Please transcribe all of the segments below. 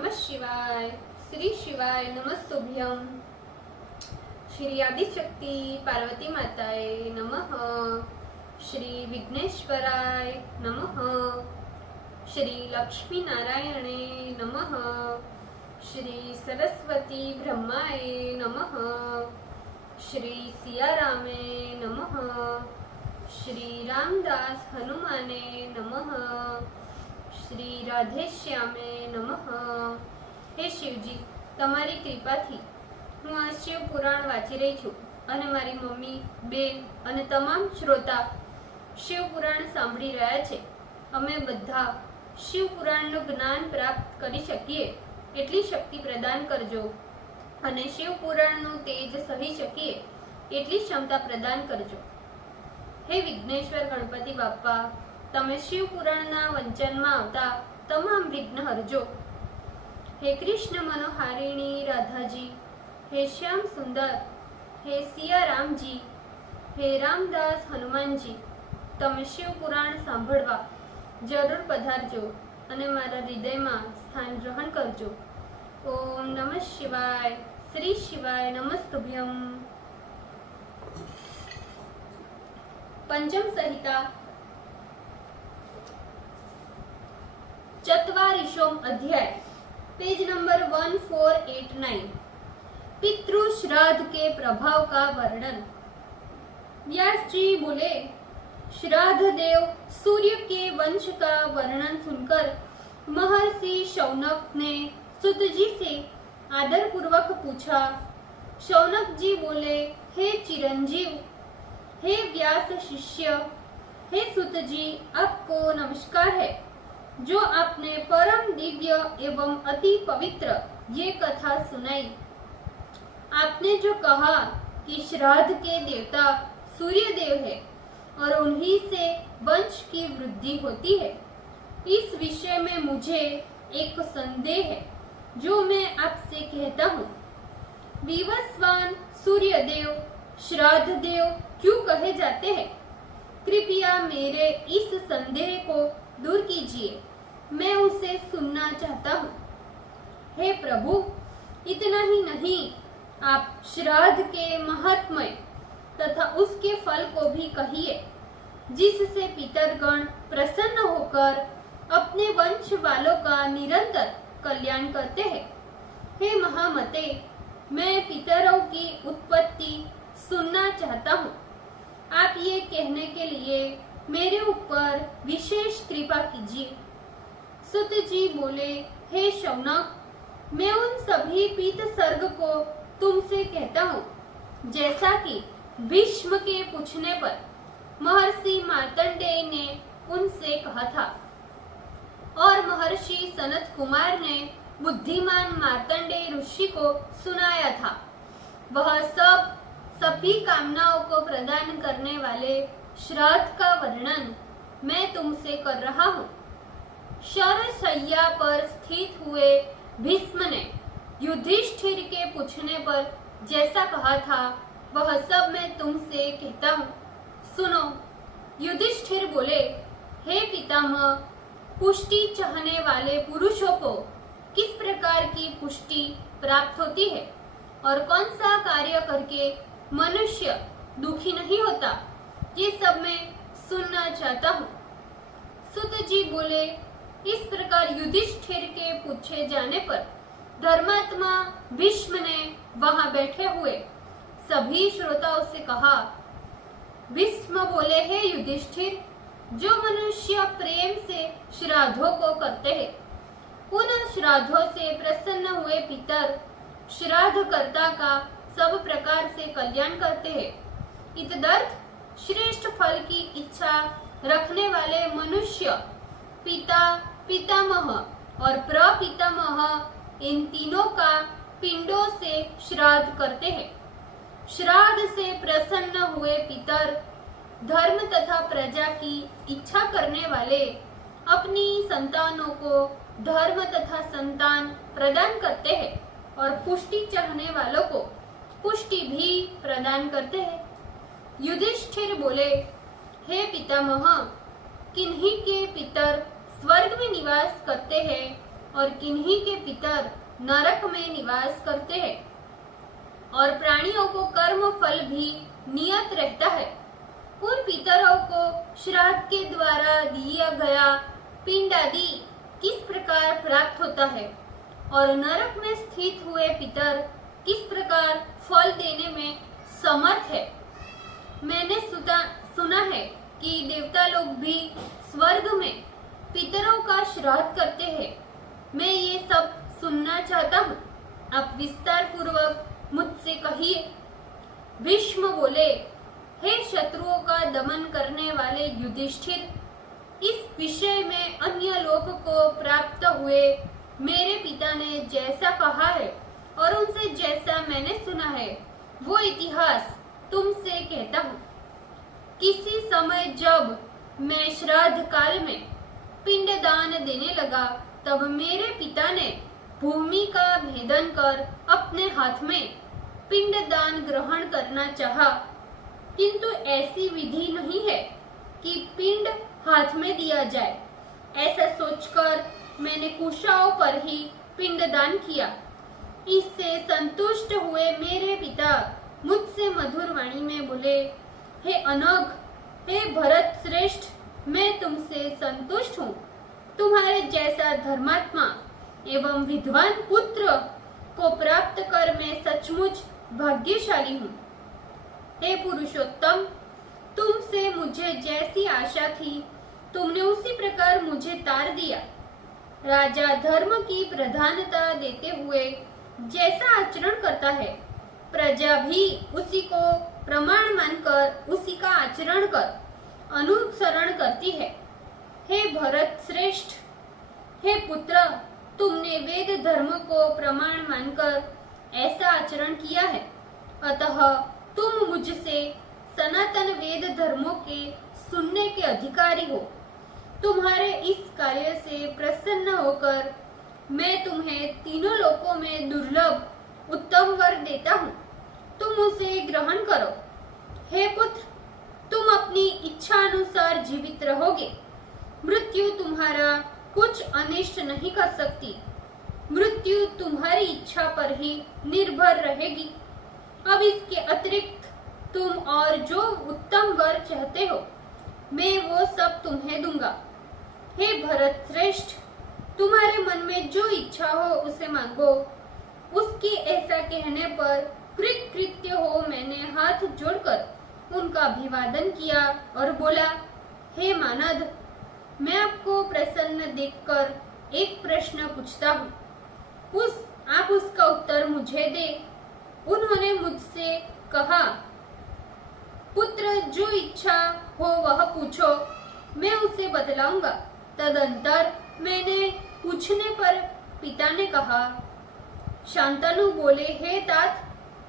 नमः शिवाय। श्री शिवाय नमस्तुभ्यं। श्री आदिशक्ति पार्वती माताए नमः। श्री विघ्नेश्वराय नमः। श्री लक्ष्मी नारायणे नमः। श्री सरस्वती ब्रह्माय नमः। श्री सियारामे नमः। श्री रामदास हनुमाने नमः। श्री राधेश्यामे नमः। हे शिवजी, તમારી કૃપાથી હું આ શિવ પુરાણ વાંચી રહી છું અને મારી મમ્મી, બેન અને તમામ શ્રોતા શિવ પુરાણ સાંભળી રહ્યા છે। અમે બધા શિવ પુરાણનું જ્ઞાન પ્રાપ્ત કરી શકીએ એટલી શક્તિ પ્રદાન કરજો અને શિવ પુરાણનું તેજ સહી શકીએ એટલી ક્ષમતા પ્રદાન કરજો। હે વિઘ્નેશ્વર ગણપતિ બાપ્પા, તમે શિવ પુરાણના વંચનમાં આવતા તમામ વિઘ્ન હરજો। हे कृष्ण मनोहारिणी राधा जी, हे श्याम सुंदर, हे सिया राम जी, हे रामदास हनुमान जी, તમે શિવ પુરાણ સાંભળવા જરૂર પધારજો અને મારા હૃદયમાં સ્થાન ગ્રહણ કરજો। ઓમ નમઃ શિવાય। શ્રી શિવાય નમસ્તુભ્યમ। पंचम संहिता चत्वारिशोम अध्याय, पेज नंबर 1489। पितृ श्राद्ध के प्रभाव का वर्णन। व्यास जी बोले, श्राद्ध देव सूर्य के वंश का वर्णन सुनकर महर्षि शौनक ने सुत जी से आदर पूर्वक पूछा। शौनक जी बोले, हे चिरंजीव, हे व्यास शिष्य, हे सुत जी, आपको नमस्कार है। जो आपने परम दिव्य एवं अति पवित्र ये कथा सुनाई। आपने जो कहा कि श्राद्ध के देवता सूर्य देव है और उन्हीं से वंश की वृद्धि होती है, इस विषय में मुझे एक संदेह है जो मैं आपसे कहता हूँ। विवस्वान सूर्य देव श्राद्ध देव क्यों कहे जाते हैं? कृपया मेरे इस संदेह को दूर कीजिए, मैं उसे सुनना चाहता हूँ। हे प्रभु, इतना ही नहीं, आप श्राद्ध के महात्म्य तथा उसके फल को भी कहिए, जिससे पितरगण प्रसन्न होकर अपने वंश वालों का निरंतर कल्याण करते हैं। हे महामते, मैं पितरों की उत्पत्ति सुनना चाहता हूँ। आप ये कहने के लिए मेरे ऊपर विशेष कृपा कीजिए। सुत जी बोले, हे शौनक, मैं उन सभी पीत सर्ग को तुमसे कहता हूँ जैसा कि भीष्म के पूछने पर महर्षि मार्तंडेय ने उनसे कहा था और महर्षि सनत कुमार ने बुद्धिमान मार्तंडेय ऋषि को सुनाया था। वह सभी कामनाओं को प्रदान करने वाले श्राद्ध का वर्णन मैं तुमसे कर रहा हूँ। शरशय्या पर स्थित हुए भीष्म ने युधिष्ठिर के पूछने पर जैसा कहा था, वह सब मैं तुमसे कहता हूँ, सुनो। युधिष्ठिर बोले, हे पितामह, पुष्टि चाहने वाले पुरुषों को किस प्रकार की पुष्टि प्राप्त होती है और कौन सा कार्य करके मनुष्य दुखी नहीं होता, ये सब मैं सुनना चाहता हूँ। सुत जी बोले, इस प्रकार युधिष्ठिर के पूछे जाने पर धर्मात्मा भीष्म ने वहां बैठे हुए सभी श्रोताओं से कहा। भीष्म बोले, हे युधिष्ठिर, जो मनुष्य प्रेम से श्राद्धों को करते हैं, उन श्राद्धों से प्रसन्न हुए पितर श्राद्धकर्ता का सब प्रकार से कल्याण करते हैं। इतदर्थ श्रेष्ठ फल की इच्छा रखने वाले मनुष्य पिता, पितामह और प्रपितामह इन तीनों का पिंडों से श्राद्ध करते हैं। श्राद्ध से प्रसन्न हुए पितर धर्म तथा प्रजा की इच्छा करने वाले अपनी संतानों को धर्म तथा संतान प्रदान करते हैं और पुष्टि चाहने वालों को पुष्टि भी प्रदान करते हैं। युधिष्ठिर बोले, हे पितामह, किन्हीं के पितर स्वर्ग में निवास करते हैं और किन्हीं के पितर नरक में निवास करते हैं, और प्राणियों को कर्म फल भी नियत रहता है। उन पितरों को श्राद्ध के द्वारा दिया गया पिंड आदि किस प्रकार प्राप्त होता है, और नरक में स्थित हुए पितर किस प्रकार फल देने में समर्थ है। मैंने सुना है कि देवता लोग भी स्वर्ग में पितरों का श्राद्ध करते हैं। मैं ये सब सुनना चाहता हूँ, आप विस्तार पूर्वक मुझसे कहिए। भीष्म बोले, हे शत्रुओं का दमन करने वाले युधिष्ठिर, इस विषय में अन्य लोक को प्राप्त हुए मेरे पिता ने जैसा कहा है और उनसे जैसा मैंने सुना है, वो इतिहास तुमसे कहता हूँ। किसी समय जब मैं श्राद्ध काल में पिंड दान देने लगा, तब मेरे पिता ने भूमि का भेदन कर अपने हाथ में पिंड दान ग्रहण करना चाहा, किंतु ऐसी विधि नहीं है कि पिंड हाथ में दिया जाए। ऐसा सोचकर मैंने कुशाओं पर ही पिंड दान किया। इससे संतुष्ट हुए मेरे पिता मुझसे मधुर वाणी में बोले, हे अनघ, हे भरत श्रेष्ठ, मैं तुमसे संतुष्ट हूँ। तुम्हारे जैसा धर्मात्मा एवं विद्वान पुत्र को प्राप्त कर मैं सचमुच भाग्यशाली हूँ। हे पुरुषोत्तम, तुमसे मुझे जैसी आशा थी, तुमने उसी प्रकार मुझे तार दिया। राजा धर्म की प्रधानता देते हुए जैसा आचरण करता है, प्रजा भी उसी को प्रमाण मानकर उसी का आचरण कर अनुसरण करती है। हे भरत श्रेष्ठ, हे पुत्र, तुमने वेद धर्म को प्रमाण मानकर ऐसा आचरण किया है, अतः तुम मुझसे सनातन वेद धर्मों के सुनने के अधिकारी हो। तुम्हारे इस कार्य से प्रसन्न होकर मैं तुम्हें तीनों लोकों में दुर्लभ उत्तम वर देता हूँ, तुम उसे ग्रहण करो। हे पुत्र, तुम अपनी इच्छा अनुसार जीवित रहोगे। मृत्यु तुम्हारा कुछ अनिष्ट नहीं कर सकती। मृत्यु तुम्हारी इच्छा पर ही निर्भर रहेगी। अब इसके अतिरिक्त तुम और जो उत्तम वर चाहते हो, मैं वो सब तुम्हें दूंगा। हे भरत श्रेष्ठ, तुम्हारे मन में जो इच्छा हो उसे मांगो। उसकी ऐसा कहने पर कृतकृत्य हो मैंने हाथ जोड़कर उनका अभिवादन किया और बोला, हे मानद, मैं आपको प्रसन्न देखकर एक प्रश्न पूछता हूँ, आप उसका उत्तर मुझे दे। उन्होंने मुझसे कहा, पुत्र, जो इच्छा हो वह पूछो, मैं उसे बतलाऊंगा। तदंतर मैंने पूछने पर पिता ने कहा, शांतनु बोले, हे तात,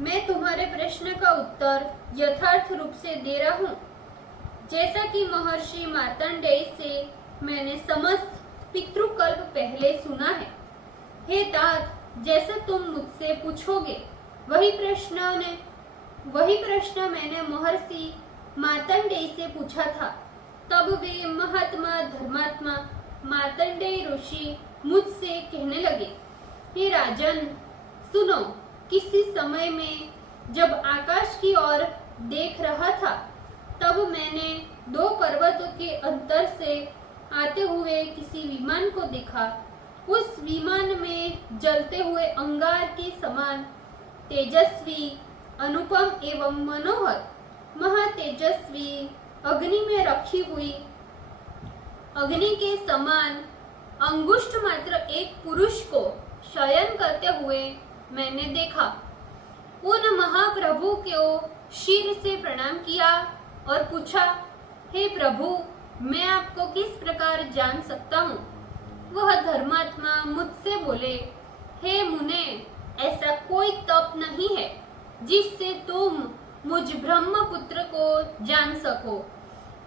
मैं तुम्हारे प्रश्न का उत्तर यथार्थ रूप से दे रहा हूँ। जैसा कि महर्षि मार्तंडेय से मैंने समस्त पितृकल्प पहले सुना है। हे तात, जैसे तुम मुझसे पूछोगे वही प्रश्न मैंने महर्षि मार्तंडेय से पूछा था। तब वे महात्मा धर्मात्मा मार्तंडेय ऋषि मुझसे कहने लगे, हे राजन, सुनो, किसी समय में जब आकाश की ओर देख रहा था, तब मैंने दो पर्वतों के अंतर से आते हुए किसी विमान को देखा। उस विमान में जलते हुए अंगार के समान तेजस्वी, अनुपम एवं मनोहर महातेजस्वी अग्नि में रखी हुई अग्नि के समान अंगुष्ठ मात्र एक पुरुष को शयन करते हुए मैंने देखा। उन महाप्रभु को शिर से प्रणाम किया और पूछा, हे प्रभु, मैं आपको किस प्रकार जान सकता हूँ? वह धर्मात्मा मुझसे बोले, हे मुने, ऐसा कोई तप नहीं है जिससे तुम मुझ ब्रह्मपुत्र को जान सको।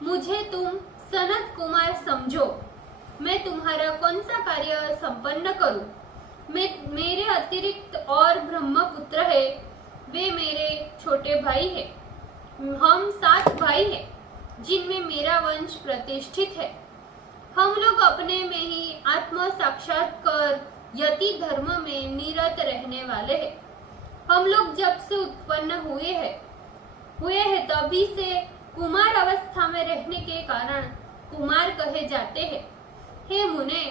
मुझे तुम सनत कुमार समझो। मैं तुम्हारा कौन सा कार्य संपन्न करूं? मेरे अतिरिक्त और ब्रह्मपुत्र है, वे मेरे छोटे भाई हैं। हम 7 भाई हैं, जिनमें मेरा वंश प्रतिष्ठित है। हम लोग अपने में ही आत्म साक्षात्कार यति धर्म में निरत रहने वाले हैं। हम लोग जब से उत्पन्न हुए हैं तभी से कुमार अवस्था में रहने के कारण कुमार कहे जाते हैं। हे मुने,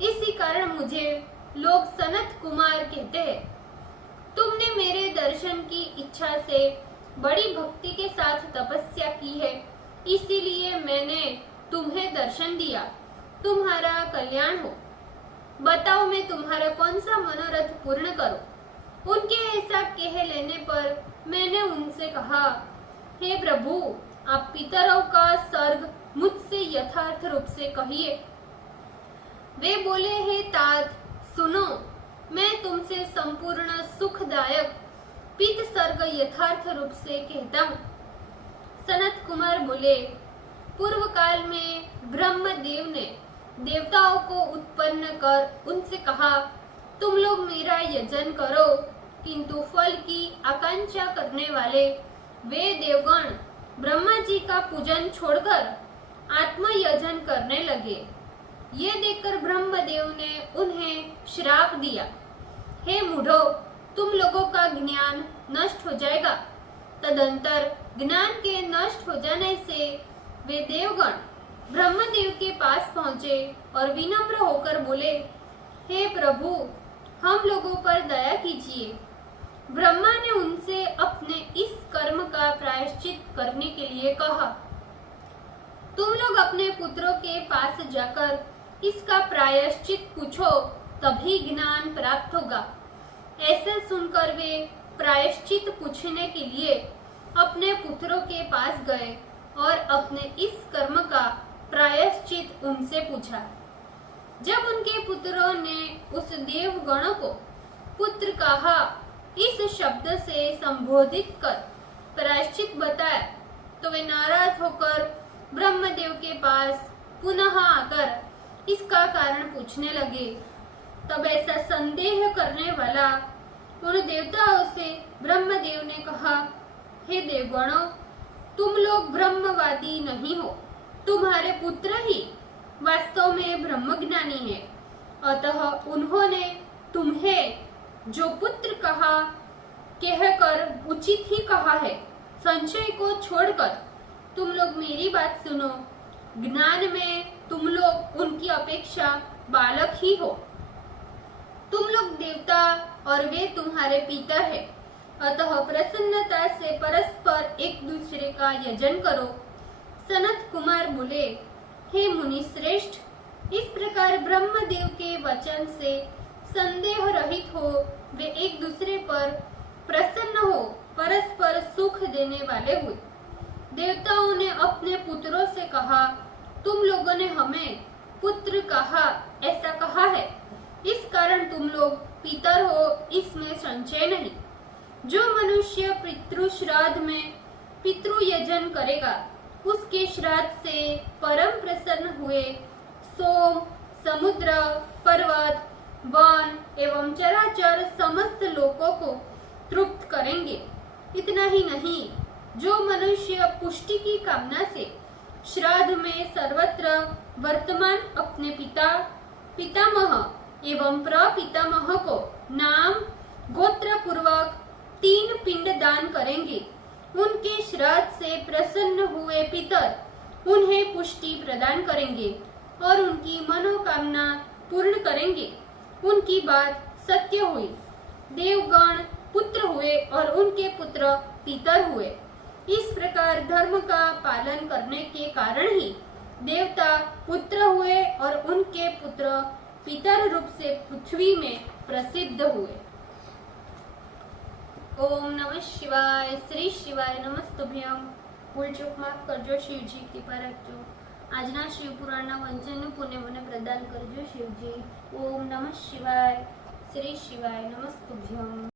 इसी कारण मुझे लोग सनत कुमार कहते हैं। तुमने मेरे दर्शन की इच्छा से बड़ी भक्ति के साथ तपस्या की है, इसीलिए मैंने तुम्हें दर्शन दिया। तुम्हारा कल्याण हो। बताओ मैं तुम्हारा कौन सा मनोरथ पूर्ण करूं। उनके ऐसा कह लेने पर मैंने उनसे कहा, हे प्रभु, आप पितरों का सर्ग मुझसे यथार्थ रूप से कहिए। वे बोले, हे तात, सुनो, मैं तुमसे संपूर्ण सुखदायक पित सर्ग यथार्थ रूप से कहता हूँ। सनत कुमार बोले, पूर्व काल में ब्रह्मदेव ने देवताओं को उत्पन्न कर उनसे कहा, तुम लोग मेरा यजन करो, किंतु फल की आकांक्षा करने वाले वे देवगण ब्रह्मा जी का पूजन छोड़कर आत्म यजन करने लगे। ये देखकर ब्रह्मदेव ने उन्हें श्राप दिया, हे मूढ़ो, तुम लोगों का ज्ञान नष्ट हो जाएगा। तदंतर ज्ञान के नष्ट हो जाने से वे देवगण ब्रह्मदेव के पास पहुंचे और विनम्र होकर बोले, हे प्रभु, हम लोगों पर दया कीजिए। ब्रह्मा ने उनसे अपने इस कर्म का प्रायश्चित करने के लिए कहा। तुम लोग अपने पुत्रों के पास जाकर इसका प्रायश्चित पूछो, तभी ज्ञान प्राप्त होगा। ऐसे सुनकर वे प्रायश्चित पूछने के लिए अपने पुत्रों के पास गए और अपने इस कर्म का प्रायश्चित उनसे पूछा। जब उनके पुत्रों ने उस देवगण को पुत्र कहा, इस शब्द से संबोधित कर प्रायश्चित बताया, तो वे नाराज होकर ब्रह्मदेव के पास पुनः आकर इसका कारण पूछने लगे। तब ऐसा संदेह करने वाला उन देवताओं से ब्रह्मदेव ने कहा, हे देवगणों, तुम लोग ब्रह्मवादी नहीं हो, तुम्हारे पुत्र ही वास्तव में ब्रह्मज्ञानी है। अतः उन्होंने तुम्हें जो पुत्र कहा कहकर उचित ही कहा है। संशय को छोड़कर तुम लोग मेरी बात सुनो। ज्ञान में तुम लोग उनकी अपेक्षा बालक ही हो। तुम लोग देवता और वे तुम्हारे पिता है। अतः प्रसन्नता से परस्पर एक दूसरे का यजन करो। सनत कुमार बोले, हे मुनि श्रेष्ठ, इस प्रकार ब्रह्मदेव के वचन से संदेह रहित हो वे एक दूसरे पर प्रसन्न हो परस्पर सुख देने वाले हुए। देवताओं ने अपने पुत्रों से कहा, तुम लोगों ने हमें पुत्र कहा, ऐसा कहा है, इस कारण तुम लोग पितर हो, इसमें संशय नहीं। जो मनुष्य पितृ श्राद्ध में पितृ यजन करेगा, उसके श्राद्ध से परम प्रसन्न हुए सोम, समुद्र, पर्वत, वन एवं चराचर समस्त लोकों को तृप्त करेंगे। इतना ही नहीं, जो मनुष्य पुष्टि की कामना से श्राद्ध में सर्वत्र वर्तमान अपने पिता, पितामह एवं प्रपितामह को नाम गोत्र पूर्वक 3 पिंड दान करेंगे, उनके श्राद्ध से प्रसन्न हुए पितर उन्हें पुष्टि प्रदान करेंगे और उनकी मनोकामना पूर्ण करेंगे। उनकी बात सत्य हुई। देवगण पुत्र हुए और उनके पुत्र पितर हुए। इस प्रकार धर्म का पालन करने के कारण ही देवता पुत्र हुए और उनके पुत्र पितर रूप से पृथ्वी में प्रसिद्ध हुए। ओम नमः शिवाय। श्री शिवाय नमस्तुभ्यम। ભૂલ ચૂક માફ કરજો શિવજી, કૃપા રાખજો। આજના શિવ પુરાણના વંચનનું પુણ્ય મને પ્રદાન કરજો શિવજી। ઓમ નમઃ શિવાય। શ્રી શિવાય નમસ્તુભ્યમ।